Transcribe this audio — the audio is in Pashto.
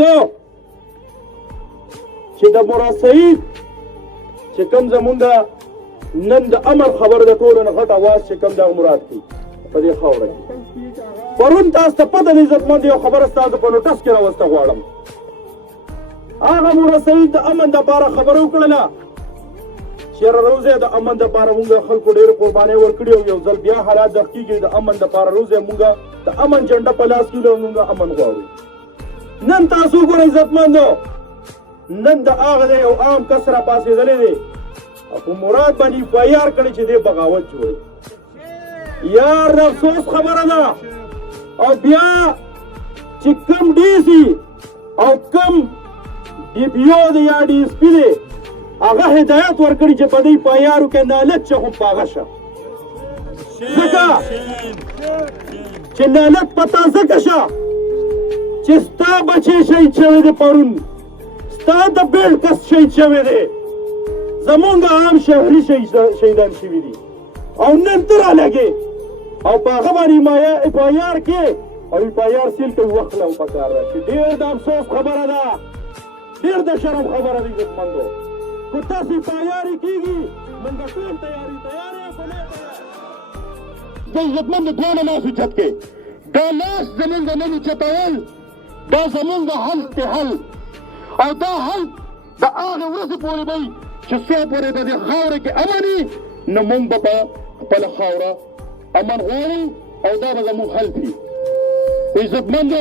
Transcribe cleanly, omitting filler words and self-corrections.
دو چې د مراد سعید چې کوم زمونږ نن د امر خبر د ټولو نه غټ اواز چې کوم د مراد کی په دې خاوره کې پرون تاسو ته پته د عزتمند یو خبره ستاسو په نوټس کې راوسته غواړم. هغه مراد سعید د امن دپاره خبره وکړله چې روزه د امن دپاره مونږ خلکو ډېر قربانۍ ورکړي او یو ځل بیا حالات دغ کېږي د امن دپاره روزه مونږ د امن جنډه په لاس کې لرو مونږ امن غواړو. نن تاسو وګورئ عزتمندو، نن د هغه د یو عام کس را پاڅېدلی دی او په مراد باندې فایار کړی چې دی بغاوت جوړوي. یار د افسوس خبره ده. او بیا چې کم ډي سي او کم ډي پي او دی یا ډي اس پي دی هغه هدایت ورکړي چې په دې فایارو کې نالت چې خو په هغه شه ځکه چې نالت پتا ځکه شه چې ستا بچی شهید شوی دی پرون، ستا د بیل کس شهید شوی دی، زمونږ عام شهري شهیدان شوي دي او نن ته رالګې او په هغه باندې اف آی آر کې او اف آی آر سیل کوي. وخت له پکار ده چې ډېر د افسوس خبره ده، ډېر د شرم خبره ده عزتمندو. که تاسې اف آی آر کېږي موږ ټول تیار یو د عزتمندو دواړه لاس اوچت کې دا لاس زمونږ نه اوچتول دا زمونږ حل د حل او دا حل د هغې ورځې پورې به وي چې څو پورې په دې خاوره کې امن وي نو موږ به په خپله خاوره امن غواړو او دا به زموږ حل وي. عزتمندو